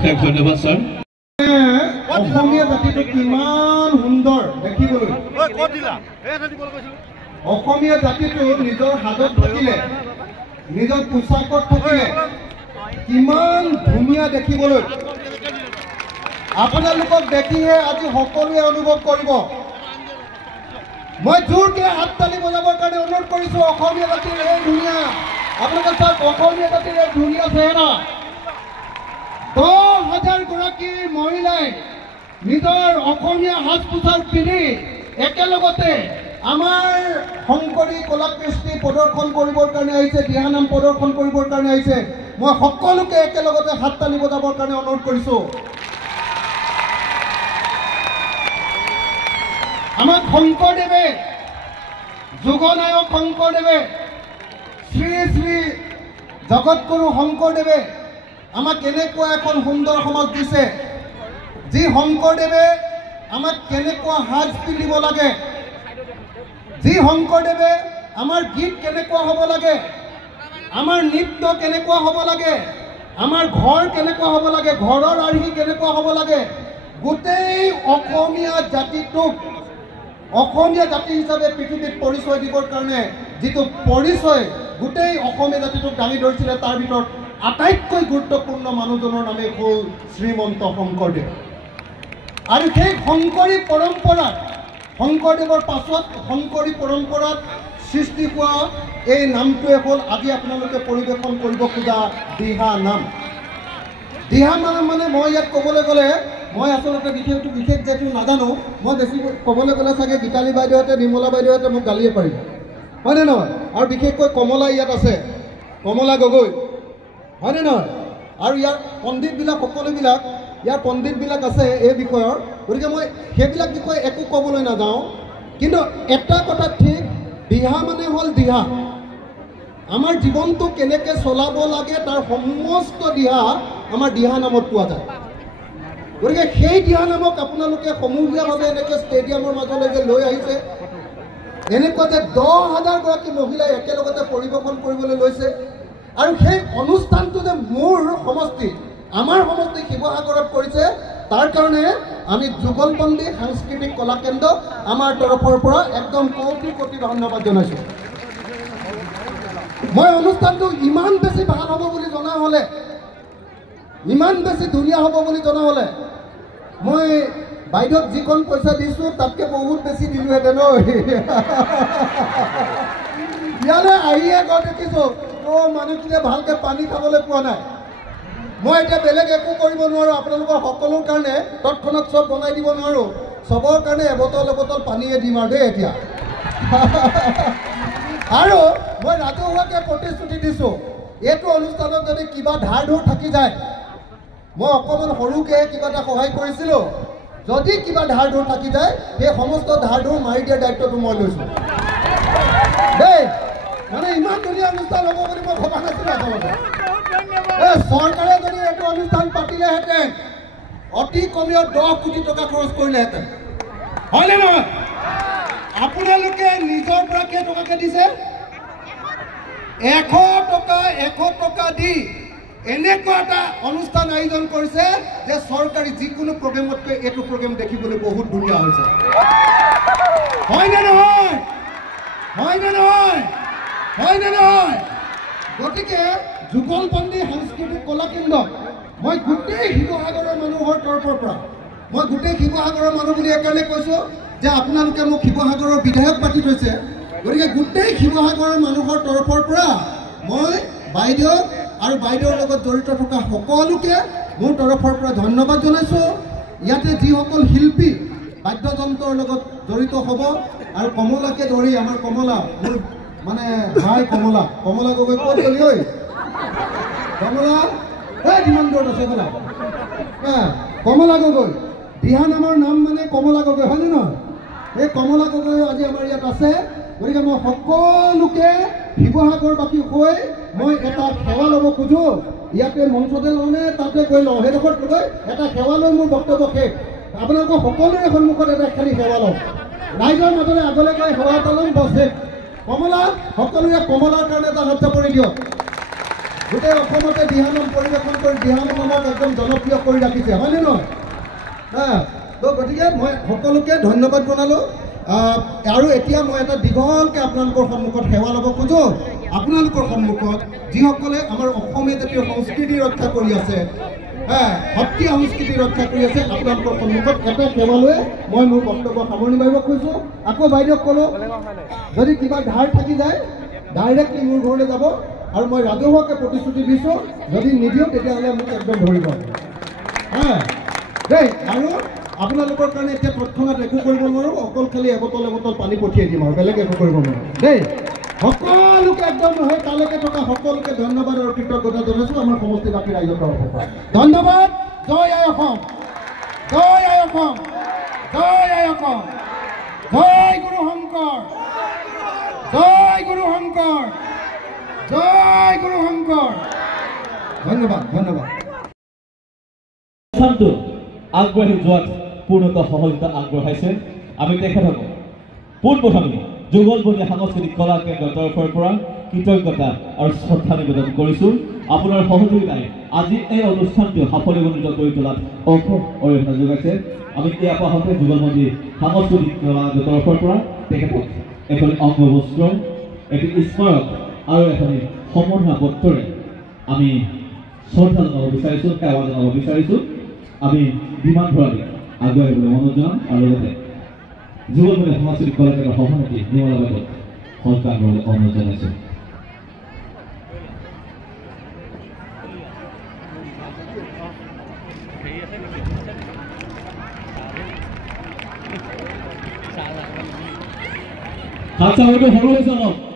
অশেষ ধন্যবাদ স্যাৰ। অসমীয়া জাতিটো কিমান সুন্দৰ দেখিবলৈ। অসমীয়া জাতিটো নিজৰ হাতত থাকিলে, নিজৰ পোচাকত থাকিলে কিমান ধুনীয়া দেখিবলৈ। আপোনালোকক দেখিহে আজি সকলোৱে অনুভৱ কৰিব। মই জোৰকে হাত তালি বজাবৰ কাৰণে অনুৰোধ কৰিছোঁ। অসমীয়া জাতিৰ এই ধুনীয়া, আপোনালোকে চাওক অসমীয়া জাতিৰ এই ধুনীয়া চেহেৰা। 10,000 গৰাকী মহিলাই নিজৰ অসমীয়া সাজ পোছাক পিন্ধি একেলগতে আমাৰ শংকৰী কলা কৃষ্টি প্ৰদৰ্শন কৰিবৰ কাৰণে আহিছে, দিহানাম প্ৰদৰ্শন কৰিবৰ কাৰণে আহিছে। মই সকলোকে একেলগতে হাত তালি বজাবৰ কাৰণে অনুৰোধ কৰিছোঁ। আমাক শংকৰদেৱে, যুগনায়ক শংকৰদেৱে, শ্ৰী শ্ৰী জগতগুৰু শংকৰদেৱে আমাক কেনেকুৱা এখন সুন্দৰ সমাজ দিছে। যি শংকৰদেৱে আমাক কেনেকুৱা সাজ পিন্ধিব লাগে, যি শংকৰদেৱে আমাৰ গীত কেনেকুৱা হ'ব লাগে, আমাৰ নৃত্য কেনেকুৱা হ'ব লাগে, আমাৰ ঘৰ কেনেকুৱা হ'ব লাগে, ঘৰৰ আৰ্হি কেনেকুৱা হ'ব লাগে, গোটেই অসমীয়া জাতিটোক অসমীয়া জাতি হিচাপে পৃথিৱীত পৰিচয় দিবৰ কাৰণে যিটো পৰিচয় গোটেই অসমীয়া জাতিটোক দাঙি ধৰিছিলে, তাৰ ভিতৰত আটাইতকৈ গুৰুত্বপূৰ্ণ মানুহজনৰ নামেই হ'ল শ্ৰীমন্ত শংকৰদেৱ। আৰু সেই শংকৰী পৰম্পৰাত, শংকৰদেৱৰ পাছত শংকৰী পৰম্পৰাত সৃষ্টি হোৱা এই নামটোৱে হ'ল আজি আপোনালোকে পৰিৱেশন কৰিব খোজা দিহা নাম। দিহা নাম মানে মই ইয়াত ক'বলৈ গ'লে, মই আচলতে বিশেষ যেটো নাজানো, মই বেছি ক'বলৈ গ'লে চাগে গীতালী বাইদেউহঁতে, নিৰ্মলা বাইদেউহঁতে মোক গালিয়ে পাৰিব, হয়নে নহয়? আৰু বিশেষকৈ কমলা ইয়াত আছে, কমলা গগৈ, হয়নে নহয়? আৰু ইয়াৰ পণ্ডিতবিলাক, সকলোবিলাক ইয়াৰ পণ্ডিতবিলাক আছে এই বিষয়ৰ। গতিকে মই সেইবিলাক বিষয়ে একো ক'বলৈ নাযাওঁ। কিন্তু এটা কথা ঠিক, দিহা মানে হ'ল দিহা। আমাৰ জীৱনটো কেনেকৈ চলাব লাগে তাৰ সমস্ত দিহা আমাৰ দিহা নামত পোৱা যায়। গতিকে সেই দিহা নামক আপোনালোকে সমূহীয়াভাৱে এনেকৈ ষ্টেডিয়ামৰ মাজলৈ যে লৈ আহিছে, এনেকুৱা যে 10,000 গৰাকী মহিলাই একেলগতে পৰিৱেশন কৰিবলৈ লৈছে। আৰু সেই অনুষ্ঠানটো যে মোৰ সমষ্টি, আমাৰ সমষ্টি শিৱসাগৰত কৰিছে, তাৰ কাৰণে আমি যুগলবন্দী সাংস্কৃতিক কলা কেন্দ্ৰক আমাৰ তৰফৰ পৰা একদম কোটি ধন্যবাদ জনাইছোঁ। মই অনুষ্ঠানটো ইমান বেছি ভাল হ'ব বুলি জনা হ'লে, ইমান বেছি ধুনীয়া হ'ব বুলি জনা হ'লে মই বাইদেউক যিখন পইচা দিছোঁ তাতকৈ বহুত বেছি দিলোঁহেঁতেন। ইয়ালৈ আহিয়ে গৈ দেখিছোঁ মানুহখিনিয়ে ভালকৈ পানী খাবলৈ পোৱা নাই। মই এতিয়া বেলেগ একো কৰিব নোৱাৰোঁ। আপোনালোকৰ সকলোৰ কাৰণে তৎক্ষণাত চব বনাই দিব নোৱাৰোঁ। চবৰ কাৰণে এবটল পানীয়ে দিম আৰু দেই এতিয়া। আৰু মই ৰাজহুৱাকৈ প্ৰতিশ্ৰুতি দিছোঁ, এইটো অনুষ্ঠানত যদি কিবা ধাৰ ধুৰ থাকি যায়, মই অকণমান সৰুকৈ কিবা এটা সহায় কৰিছিলোঁ, যদি কিবা ধাৰ ধুৰ থাকি যায় সেই সমস্ত ধাৰ ধুৰ মাৰি দিয়াৰ দায়িত্বটো মই লৈছোঁ দেই। মানে ইমান ধুনীয়া অনুষ্ঠান হ'ব বুলি মই ভবা নাছিলোঁ আচলতে। চৰকাৰে যদি এইটো অনুষ্ঠান পাতিলেহেঁতেন অতি কমেও 10 কোটি টকা খৰচ কৰিলেহেঁতেন, হয়নে নহয়? আপোনালোকে নিজৰ পৰা কেইটকাকৈ দিছে? 100 টকা দি এনেকুৱা এটা অনুষ্ঠান আয়োজন কৰিছে যে চৰকাৰী যিকোনো প্ৰগ্ৰেমতকৈ এইটো প্ৰগ্ৰেম দেখিবলৈ বহুত ধুনীয়া হৈছে, হয়নে নহয়? হয়নে নহয়? হয়নে নহয়? গতিকে যুগলবন্দী সাংস্কৃতিক কলা কেন্দ্ৰ মই গোটেই শিৱসাগৰৰ মানুহৰ তৰফৰ পৰা, মই গোটেই শিৱসাগৰৰ মানুহ বুলি এইকাৰণে কৈছোঁ যে আপোনালোকে মোক শিৱসাগৰৰ বিধায়ক পাতি থৈছে। গতিকে গোটেই শিৱসাগৰৰ মানুহৰ তৰফৰ পৰা মই বাইদেউক আৰু বাইদেউৰ লগত জড়িত থকা সকলোকে মোৰ তৰফৰ পৰা ধন্যবাদ জনাইছোঁ। ইয়াতে যিসকল শিল্পী বাদ্যযন্ত্ৰৰ লগত জড়িত হ'ব, আৰু কমলাকে ধৰি আমাৰ কমলা, মোৰ মানে ভাই কমলা গগৈ ক'ত গ'লি ঐ? কমলা যিমান দূৰত আছে বোলা, কমলা গগৈ, দিহা নামৰ নাম মানে কমলা গগৈ, হয়নে নহয়? এই কমলা গগৈ আজি আমাৰ ইয়াত আছে। গতিকে মই সকলোকে শিৱসাগৰবাসী হৈ মই এটা সেৱা ল'ব খোজোঁ। ইয়াতে মঞ্চতে লওঁনে তাতে গৈ লওঁ, সেইডোখৰত গৈ এটা সেৱা লৈ মোৰ বক্তব্য শেষ। আপোনালোকৰ সকলোৰে সন্মুখত এটা খালী সেৱা লওঁ, ৰাইজৰ মাজলৈ আগলৈ গৈ সেৱা এটা ল'ম, বছ শেষ। কমলা, সকলোৰে কমলাৰ কাৰণে এটা হাত চাপৰি দিয়ক। গোটেই অসমতে দিহানাম পৰিৱেশন কৰি দিহানামক একদম জনপ্ৰিয় কৰি ৰাখিছে, হয়নে নহয়? তো গতিকে মই সকলোকে ধন্যবাদ জনালোঁ। আৰু এতিয়া মই এটা দীঘলকৈ আপোনালোকৰ সন্মুখত সেৱা ল'ব খোজোঁ। আপোনালোকৰ সন্মুখত যিসকলে আমাৰ অসমীয়া জাতিৰ সংস্কৃতি ৰক্ষা কৰি আছে, সত্ৰীয়া সংস্কৃতি ৰক্ষা কৰি আছে, আপোনালোকৰ সন্মুখত এটা সেৱা লৈ মই মোৰ বক্তব্য সামৰণি মাৰিব খুজিছোঁ। আকৌ বাইদেউক ক'লোঁ, যদি কিবা ধাৰ থাকি যায় ডাইৰেক্টলি মোৰ ঘৰলৈ যাব, আৰু মই ৰাজহুৱাকৈ প্ৰতিশ্ৰুতি দিছোঁ, যদি নিদিওঁ তেতিয়াহ'লে মোক একদম ধৰিব দেই। আৰু আপোনালোকৰ কাৰণে এতিয়া তৎক্ষণাত একো কৰিব নোৱাৰোঁ, অকল খালি এবটল পানী পঠিয়াই দিম আৰু বেলেগ একো কৰিব নোৱাৰোঁ দেই। সকলোকে একদম নহয় তালৈকে থকা সকলোকে ধন্যবাদ আৰু কৃতজ্ঞতা জনাইছোঁ আমাৰ সমষ্টিবাসী ৰাইজৰ তৰফৰ পৰা। ধন্যবাদ। জয় আই অসম, জয় আই অসম, জয় আই অসম, জয় গুৰু শংকৰ, জয় গুৰু শংকৰ, জয় গুৰু শংকৰ। ধন্যবাদ, ধন্যবাদ। আগবাঢ়ি যোৱাত পূৰ্ণতঃ সহযোগিতা আগবঢ়াইছে। আমি তেখেতক পোনপ্ৰথমে যুগলবন্দী সাংস্কৃতিক কলা কেন্দ্ৰৰ তৰফৰ পৰা কৃতজ্ঞতা আৰু শ্ৰদ্ধা নিবেদন কৰিছোঁ। আপোনাৰ সহযোগিতাই আজি এই অনুষ্ঠানটো সাফল্যমণ্ডিত কৰি তোলাত অশেষ অৰিহণা যোগাইছে। আমি ইয়াৰ পাছতে যুগলবন্দী সাংস্কৃতিক কলা তৰফৰ পৰা তেখেতক এখন অংগবস্ত্ৰ, এটি স্মাৰক আৰু এখন সম্বৰ্ধনা পত্ৰৰে আমি শ্ৰদ্ধা জনাব বিচাৰিছোঁ, সেৱা জনাব বিচাৰিছোঁ। আমি বিমান ভৰালি আগুৱাই আহিবলৈ অনুৰোধ জনাম আৰু লগতে যুগলবন্দী সাংস্কৃতিক কলা কেন্দ্ৰৰ সভাপতি নিৰ্মলা বাইদেউক সৎকাৰ কৰিবলৈ অনুৰোধ জনাইছোঁ। হাত চাউলটো সৰু হৈছে অলপ।